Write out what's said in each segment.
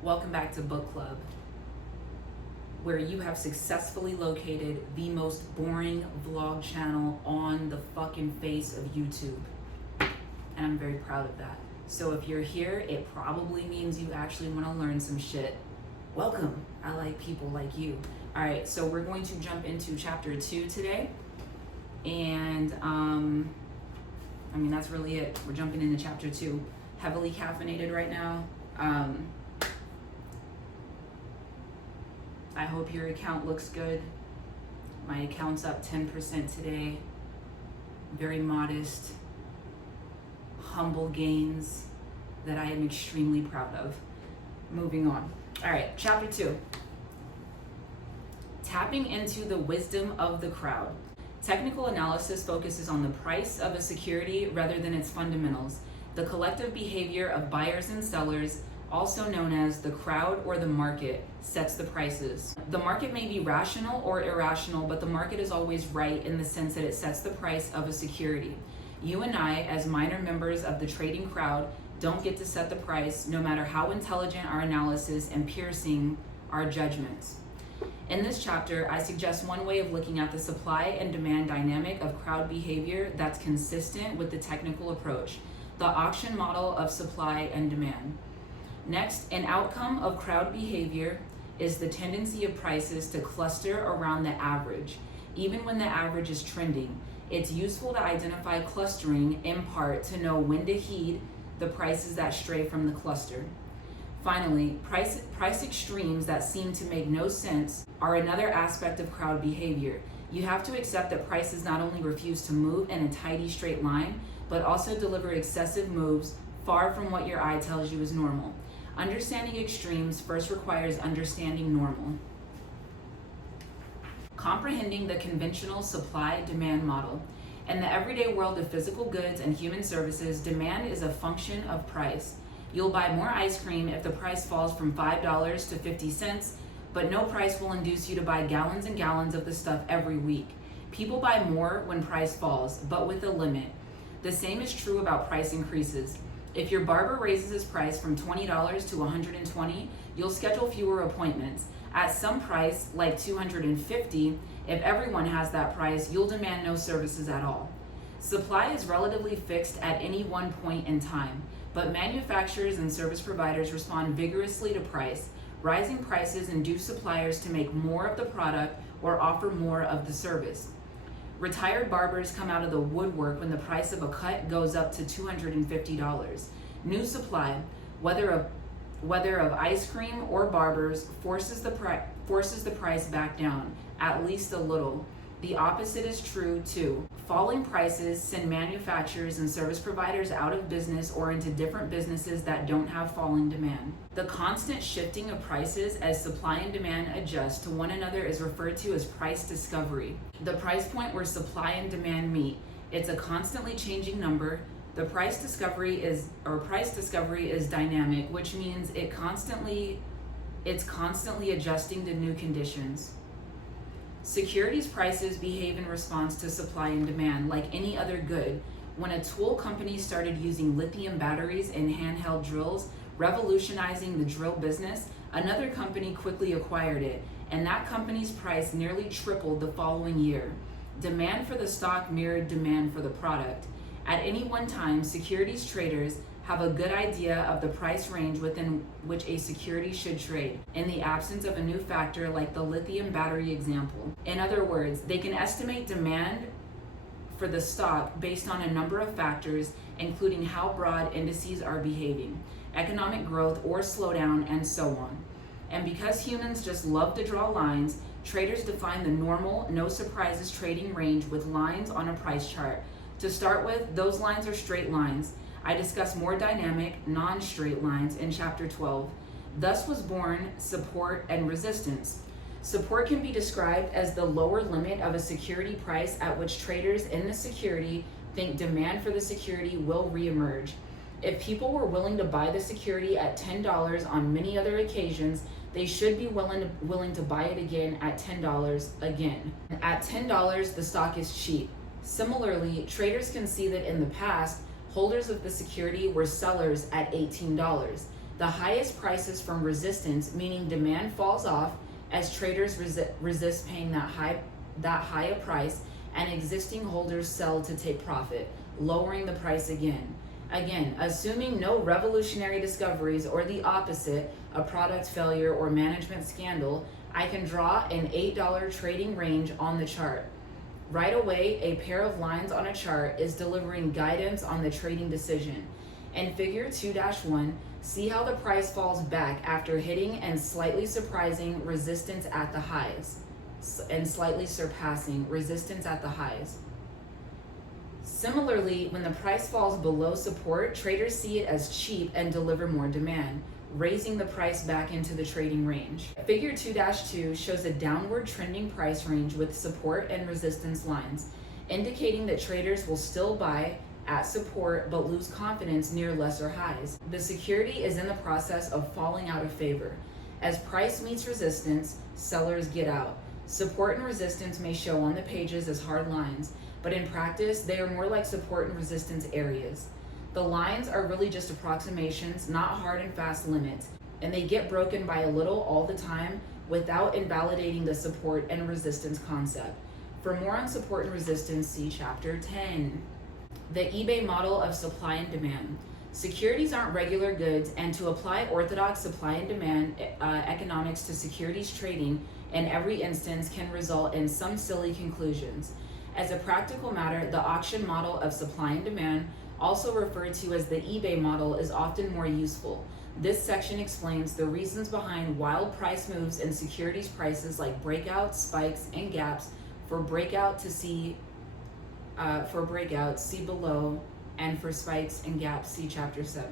Welcome back to Book Club, where you have successfully located the most boring vlog channel on the fucking face of YouTube. And I'm very proud of that. So if you're here, it probably means you actually want to learn some shit. Welcome. I like people like you. All right, so we're going to jump into chapter 2 today. And that's really it. We're jumping into chapter 2. Heavily caffeinated right now. I hope your account looks good. My account's up 10% today. Very modest, humble gains that I am extremely proud of. Moving on. All right, chapter 2. Tapping into the wisdom of the crowd. Technical analysis focuses on the price of a security rather than its fundamentals. The collective behavior of buyers and sellers, also known as the crowd or the market, sets the prices. The market may be rational or irrational, but the market is always right in the sense that it sets the price of a security. You and I, as minor members of the trading crowd, don't get to set the price, no matter how intelligent our analysis and piercing our judgments. In this chapter, I suggest one way of looking at the supply and demand dynamic of crowd behavior that's consistent with the technical approach, the auction model of supply and demand. Next, an outcome of crowd behavior is the tendency of prices to cluster around the average. Even when the average is trending, it's useful to identify clustering in part to know when to heed the prices that stray from the cluster. Finally, price extremes that seem to make no sense are another aspect of crowd behavior. You have to accept that prices not only refuse to move in a tidy straight line, but also deliver excessive moves far from what your eye tells you is normal. Understanding extremes first requires understanding normal. Comprehending the conventional supply-demand model. In the everyday world of physical goods and human services, demand is a function of price. You'll buy more ice cream if the price falls from $5 to 50 cents, but no price will induce you to buy gallons and gallons of the stuff every week. People buy more when price falls, but with a limit. The same is true about price increases. If your barber raises his price from $20 to $120, you'll schedule fewer appointments. At some price, like $250, if everyone has that price, you'll demand no services at all. Supply is relatively fixed at any one point in time, but manufacturers and service providers respond vigorously to price. Rising prices induce suppliers to make more of the product or offer more of the service. Retired barbers come out of the woodwork when the price of a cut goes up to $250. New supply, whether of ice cream or barbers, forces the price back down, at least a little. The opposite is true too. Falling prices send manufacturers and service providers out of business or into different businesses that don't have falling demand. The constant shifting of prices as supply and demand adjust to one another is referred to as price discovery. The price point where supply and demand meet. It's a constantly changing number. The price discovery is dynamic, which means it's constantly adjusting to new conditions. Securities prices behave in response to supply and demand, like any other good. When a tool company started using lithium batteries in handheld drills, revolutionizing the drill business, another company quickly acquired it, and that company's price nearly tripled the following year. Demand for the stock mirrored demand for the product. At any one time, securities traders have a good idea of the price range within which a security should trade, in the absence of a new factor like the lithium battery example. In other words, they can estimate demand for the stock based on a number of factors, including how broad indices are behaving, economic growth or slowdown, and so on. And because humans just love to draw lines, traders define the normal, no surprises trading range with lines on a price chart. To start with, those lines are straight lines. I discuss more dynamic, non-straight lines in chapter 12. Thus was born support and resistance. Support can be described as the lower limit of a security price at which traders in the security think demand for the security will reemerge. If people were willing to buy the security at $10 on many other occasions, they should be willing to buy it again at $10 again. At $10, the stock is cheap. Similarly, traders can see that in the past, holders of the security were sellers at $18. The highest prices from resistance, meaning demand falls off as traders resist paying that high a price, and existing holders sell to take profit, lowering the price again. Again, assuming no revolutionary discoveries or the opposite, a product failure or management scandal, I can draw an $8 trading range on the chart. Right away, a pair of lines on a chart is delivering guidance on the trading decision. In figure 2-1, see how the price falls back after hitting and slightly surprising resistance at the highs, and slightly surpassing resistance at the highs. Similarly, when the price falls below support, traders see it as cheap and deliver more demand, raising the price back into the trading range. Figure 2-2 shows a downward trending price range with support and resistance lines, indicating that traders will still buy at support but lose confidence near lesser highs. The security is in the process of falling out of favor. As price meets resistance, sellers get out. Support and resistance may show on the pages as hard lines, but in practice, they are more like support and resistance areas. The lines are really just approximations, not hard and fast limits, and they get broken by a little all the time without invalidating the support and resistance concept. For more on support and resistance, see Chapter 10. The eBay model of supply and demand. Securities aren't regular goods, and to apply orthodox supply and demand economics to securities trading in every instance can result in some silly conclusions. As a practical matter, the auction model of supply and demand, also referred to as the eBay model, is often more useful. This section explains the reasons behind wild price moves in securities prices like breakouts, spikes, and gaps. For breakout, see below, and for spikes and gaps, see Chapter 7.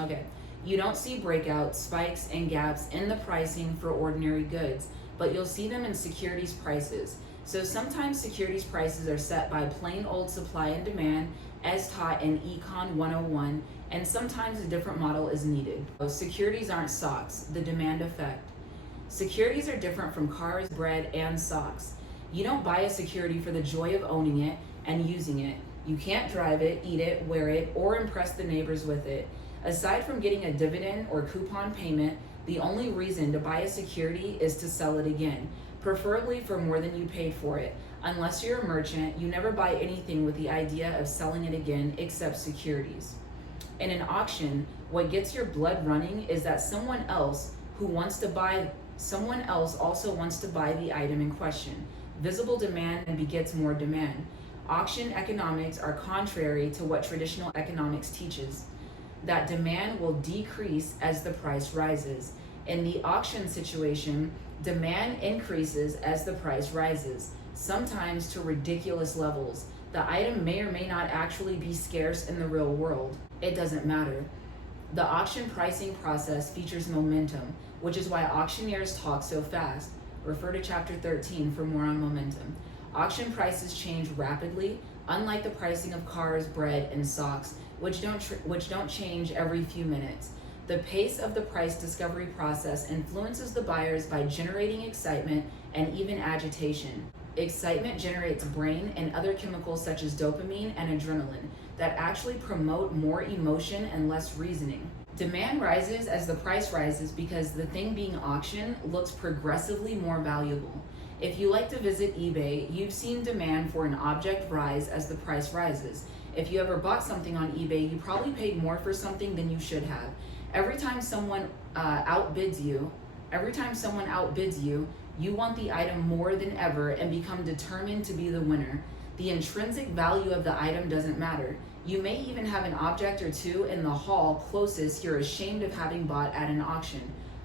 Okay, you don't see breakouts, spikes, and gaps in the pricing for ordinary goods, but you'll see them in securities prices. So sometimes securities prices are set by plain old supply and demand as taught in Econ 101, and sometimes a different model is needed. Securities aren't stocks, the demand effect. Securities are different from cars, bread, and socks. You don't buy a security for the joy of owning it and using it. You can't drive it, eat it, wear it, or impress the neighbors with it. Aside from getting a dividend or coupon payment, the only reason to buy a security is to sell it again, preferably for more than you paid for it. Unless you're a merchant, you never buy anything with the idea of selling it again except securities. In an auction, what gets your blood running is that someone else also wants to buy the item in question. Visible demand begets more demand. Auction economics are contrary to what traditional economics teaches, that demand will decrease as the price rises. In the auction situation, demand increases as the price rises, sometimes to ridiculous levels. The item may or may not actually be scarce in the real world. It doesn't matter. The auction pricing process features momentum, which is why auctioneers talk so fast. Refer to Chapter 13 for more on momentum. Auction prices change rapidly, unlike the pricing of cars, bread, and socks, which don't change every few minutes. The pace of the price discovery process influences the buyers by generating excitement and even agitation. Excitement generates brain and other chemicals such as dopamine and adrenaline that actually promote more emotion and less reasoning. Demand rises as the price rises because the thing being auctioned looks progressively more valuable. If you like to visit eBay, you've seen demand for an object rise as the price rises. If you ever bought something on eBay, you probably paid more for something than you should have. Every time someone outbids you, you want the item more than ever and become determined to be the winner. The intrinsic value of the item doesn't matter. You may even have an object or two in the hall closest you're ashamed of having bought at an auction.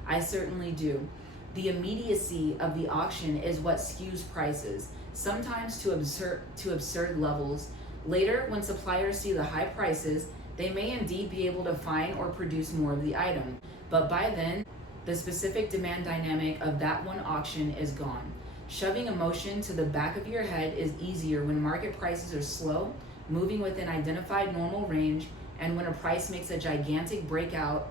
I certainly do. The immediacy of the auction is what skews prices, sometimes to absurd levels. Later, when suppliers see the high prices, they may indeed be able to find or produce more of the item. But by then, the specific demand dynamic of that one auction is gone. Shoving emotion to the back of your head is easier when market prices are slow, moving within identified normal range, and when a price makes a gigantic breakout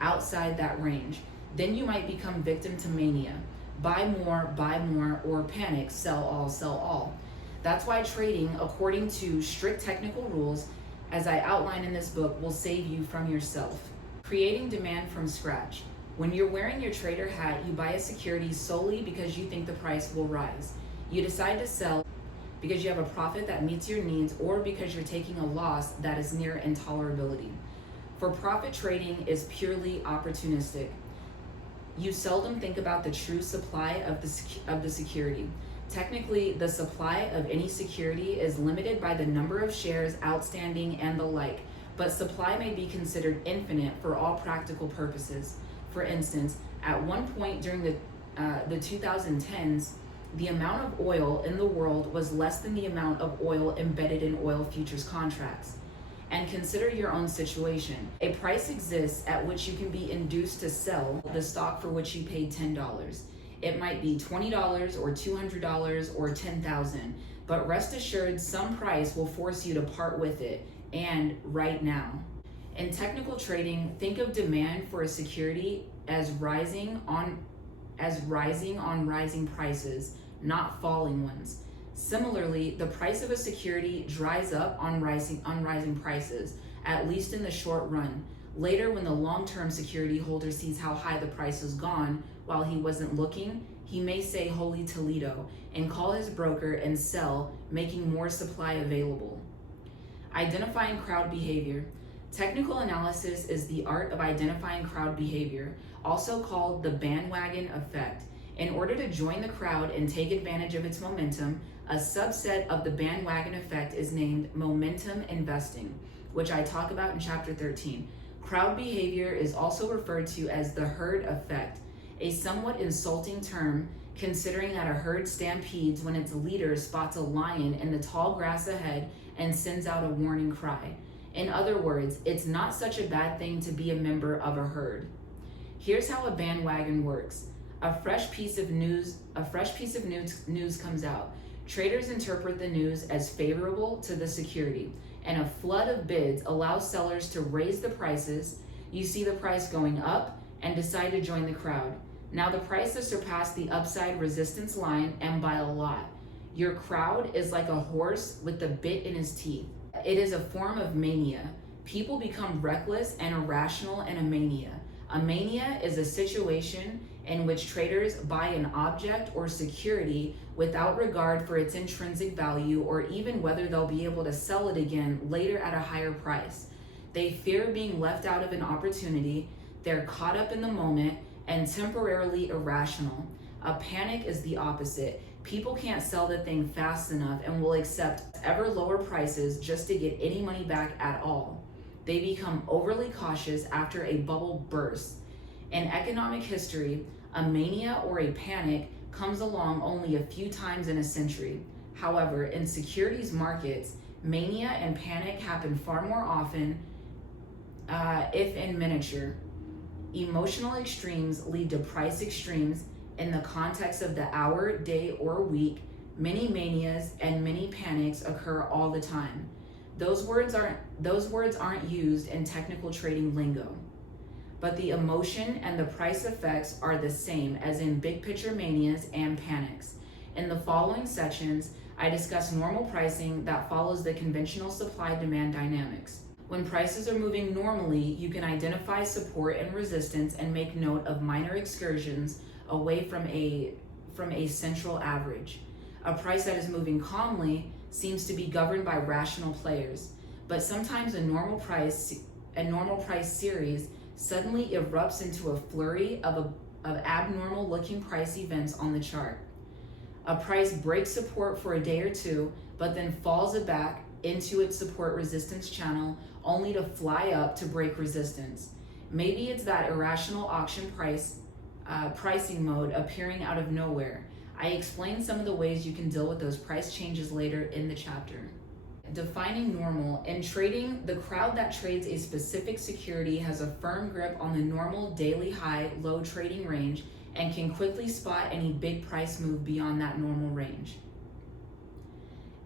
outside that range. Then you might become victim to mania. Buy more, or panic, sell all, sell all. That's why trading, according to strict technical rules, as I outline in this book, will save you from yourself. Creating demand from scratch. When you're wearing your trader hat, you buy a security solely because you think the price will rise. You decide to sell because you have a profit that meets your needs, or because you're taking a loss that is near intolerability. For profit trading is purely opportunistic. You seldom think about the true supply of the security. Technically, the supply of any security is limited by the number of shares outstanding and the like, but supply may be considered infinite for all practical purposes. For instance, at one point during the 2010s, the amount of oil in the world was less than the amount of oil embedded in oil futures contracts. And consider your own situation. A price exists at which you can be induced to sell the stock for which you paid $10. It might be $20 or $200 or $10,000, but rest assured some price will force you to part with it, and right now. In technical trading, think of demand for a security as rising on rising prices, not falling ones. Similarly, the price of a security dries up on rising prices, at least in the short run. Later, when the long-term security holder sees how high the price has gone while he wasn't looking, he may say holy Toledo and call his broker and sell, making more supply available. Identifying crowd behavior. Technical analysis is the art of identifying crowd behavior, also called the bandwagon effect. In order to join the crowd and take advantage of its momentum, a subset of the bandwagon effect is named momentum investing, which I talk about in chapter 13. Crowd behavior is also referred to as the herd effect, a somewhat insulting term considering that a herd stampedes when its leader spots a lion in the tall grass ahead and sends out a warning cry. In other words, it's not such a bad thing to be a member of a herd. Here's how a bandwagon works. A fresh piece of news comes out. Traders interpret the news as favorable to the security, and a flood of bids allows sellers to raise the prices. You see the price going up and decide to join the crowd. Now the price has surpassed the upside resistance line, and by a lot. Your crowd is like a horse with the bit in his teeth. It is a form of mania. People become reckless and irrational in a mania. A mania is a situation in which traders buy an object or security without regard for its intrinsic value or even whether they'll be able to sell it again later at a higher price. They fear being left out of an opportunity, they're caught up in the moment, and temporarily irrational. A panic is the opposite. People can't sell the thing fast enough and will accept ever lower prices just to get any money back at all. They become overly cautious after a bubble bursts. In economic history, a mania or a panic comes along only a few times in a century. However, in securities markets, mania and panic happen far more often, if in miniature. Emotional extremes lead to price extremes. In the context of the hour, day, or week, many manias and many panics occur all the time. Those words aren't used in technical trading lingo. But the emotion and the price effects are the same as in big picture manias and panics. In the following sections, I discuss normal pricing that follows the conventional supply-demand dynamics. When prices are moving normally, you can identify support and resistance and make note of minor excursions away from a central average. A price that is moving calmly seems to be governed by rational players, but sometimes a normal price series suddenly erupts into a flurry of abnormal looking price events on the chart. A price breaks support for a day or two, but then falls back into its support resistance channel only to fly up to break resistance. Maybe it's that irrational auction pricing mode appearing out of nowhere. I explain some of the ways you can deal with those price changes later in the chapter. Defining normal. In trading, the crowd that trades a specific security has a firm grip on the normal daily high-low trading range and can quickly spot any big price move beyond that normal range.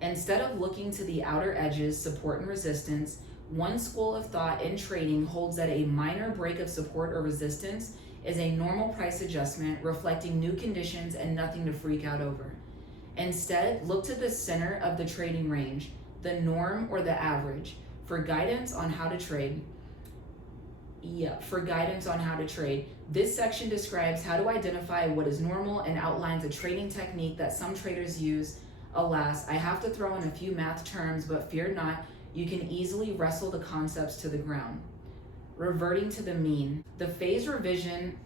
Instead of looking to the outer edges, support and resistance, one school of thought in trading holds that a minor break of support or resistance is a normal price adjustment reflecting new conditions and nothing to freak out over. Instead, look to the center of the trading range, the norm or the average, for guidance on how to trade. This section describes how to identify what is normal and outlines a trading technique that some traders use. Alas, I have to throw in a few math terms, but fear not, you can easily wrestle the concepts to the ground. Reverting to the mean. The phase revision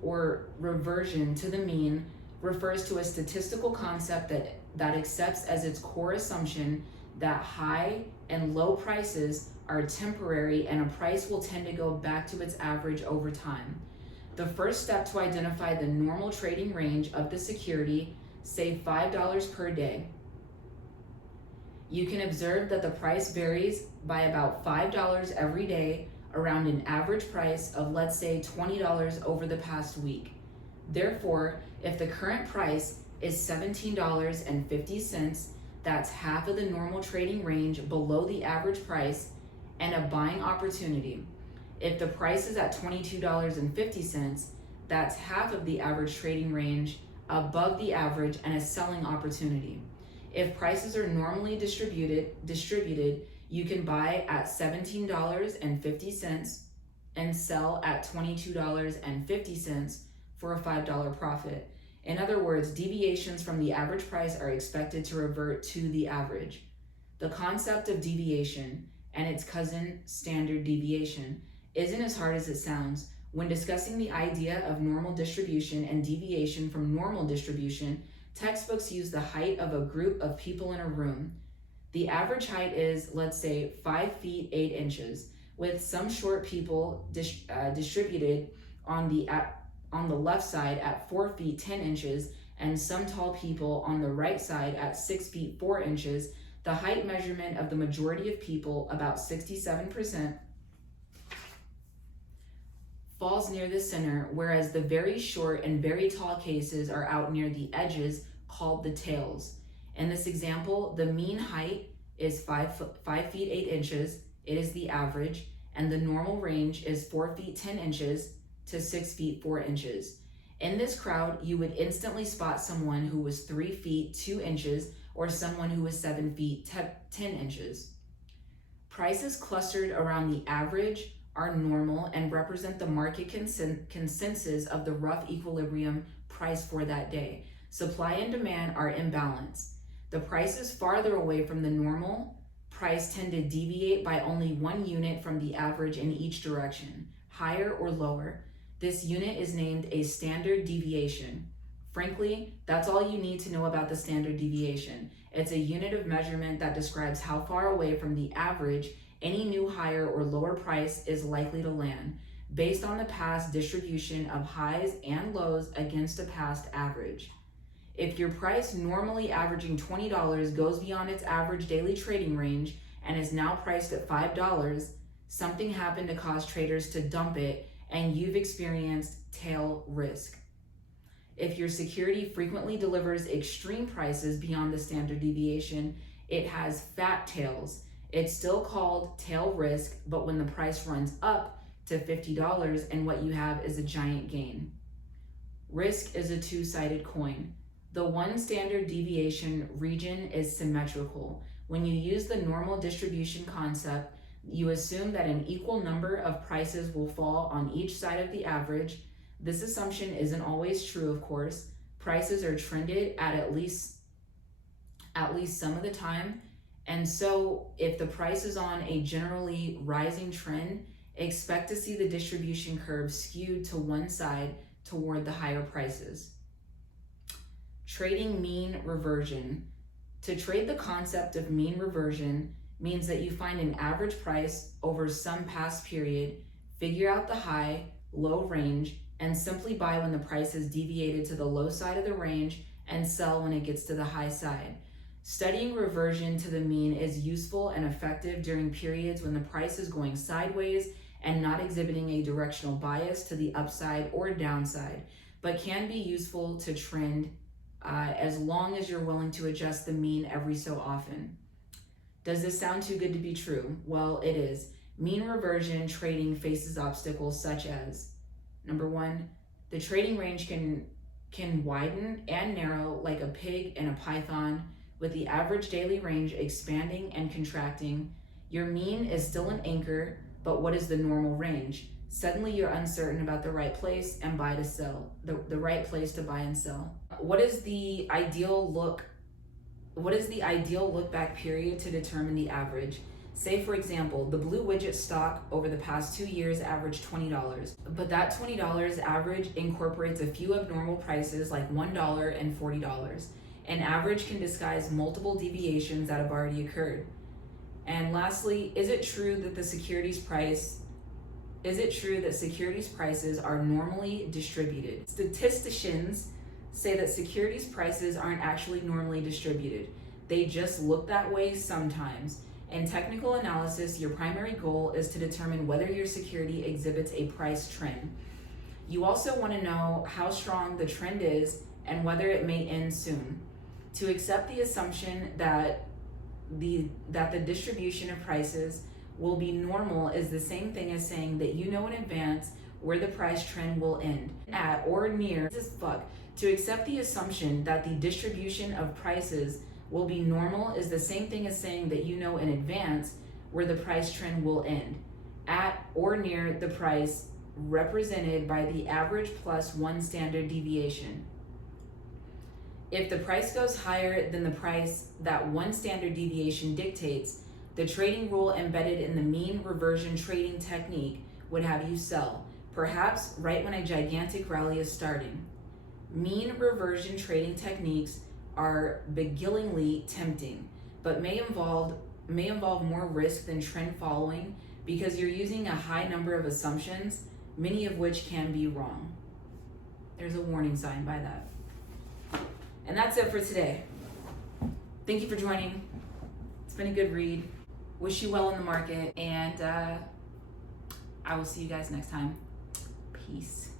or reversion to the mean refers to a statistical concept that accepts as its core assumption that high and low prices are temporary and a price will tend to go back to its average over time. The first step to identify the normal trading range of the security, say $5 per day. You can observe that the price varies by about $5 every day around an average price of, let's say, $20 over the past week. Therefore, if the current price is $17.50, that's half of the normal trading range below the average price and a buying opportunity. If the price is at $22.50, that's half of the average trading range above the average and a selling opportunity. If prices are normally distributed, you can buy at $17.50 and sell at $22.50 for a $5 profit. In other words, deviations from the average price are expected to revert to the average. The concept of deviation and its cousin, standard deviation, isn't as hard as it sounds. When discussing the idea of normal distribution and deviation from normal distribution, textbooks use the height of a group of people in a room. The average height is, let's say, 5 feet 8 inches, with some short people distributed on the left side at 4 feet 10 inches and some tall people on the right side at 6 feet 4 inches. The height measurement of the majority of people, about 67%, falls near the center, whereas the very short and very tall cases are out near the edges, called the tails. In this example, the mean height is 5 feet 8 inches, it is the average, and the normal range is 4 feet 10 inches to 6 feet 4 inches. In this crowd, you would instantly spot someone who was 3 feet 2 inches or someone who was 7 feet 10 inches. Prices clustered around the average are normal and represent the market consensus of the rough equilibrium price for that day. Supply and demand are in balance. The prices farther away from the normal price tend to deviate by only 1 unit from the average in each direction, higher or lower. This unit is named a standard deviation. Frankly, that's all you need to know about the standard deviation. It's a unit of measurement that describes how far away from the average any new higher or lower price is likely to land, based on the past distribution of highs and lows against a past average. If your price normally averaging $20 goes beyond its average daily trading range and is now priced at $5, something happened to cause traders to dump it and you've experienced tail risk. If your security frequently delivers extreme prices beyond the standard deviation, it has fat tails. It's still called tail risk, but when the price runs up to $50 and what you have is a giant gain. Risk is a two-sided coin. The one standard deviation region is symmetrical. When you use the normal distribution concept, you assume that an equal number of prices will fall on each side of the average. This assumption isn't always true, of course. Prices are trended at least some of the time. And so if the price is on a generally rising trend, expect to see the distribution curve skewed to one side toward the higher prices. Trading mean reversion. To trade the concept of mean reversion means that you find an average price over some past period, figure out the high, low range, and simply buy when the price has deviated to the low side of the range and sell when it gets to the high side. Studying reversion to the mean is useful and effective during periods when the price is going sideways and not exhibiting a directional bias to the upside or downside, but can be useful to trend as long as you're willing to adjust the mean every so often. Does this sound too good to be true? Well, it is. Mean reversion trading faces obstacles such as, number 1, The trading range can widen and narrow like a pig and a python, with the average daily range expanding and contracting. Your mean is still an anchor, but what is the normal range? Suddenly you're uncertain about the right place and buy to sell, the right place to buy and sell. What is the ideal look back period to determine the average? Say, for example, the blue widget stock over the past 2 years averaged $20, but that $20 average incorporates a few abnormal prices like $1 and $40. An average can disguise multiple deviations that have already occurred. And lastly, is it true that securities prices are normally distributed? Statisticians say that securities prices aren't actually normally distributed. They just look that way sometimes. In technical analysis, your primary goal is to determine whether your security exhibits a price trend. You also want to know how strong the trend is and whether it may end soon. To accept the assumption that the distribution of prices will be normal is the same thing as saying that you know in advance where the price trend will end at or near. To accept the assumption that the distribution of prices will be normal is the same thing as saying that you know in advance where the price trend will end at or near the price represented by the average plus one standard deviation. If the price goes higher than the price that one standard deviation dictates, the trading rule embedded in the mean reversion trading technique would have you sell, perhaps right when a gigantic rally is starting. Mean reversion trading techniques are beguilingly tempting, but may involve more risk than trend following because you're using a high number of assumptions, many of which can be wrong. There's a warning sign by that. And that's it for today. Thank you for joining. It's been a good read. Wish you well in the market, and I will see you guys next time. Peace.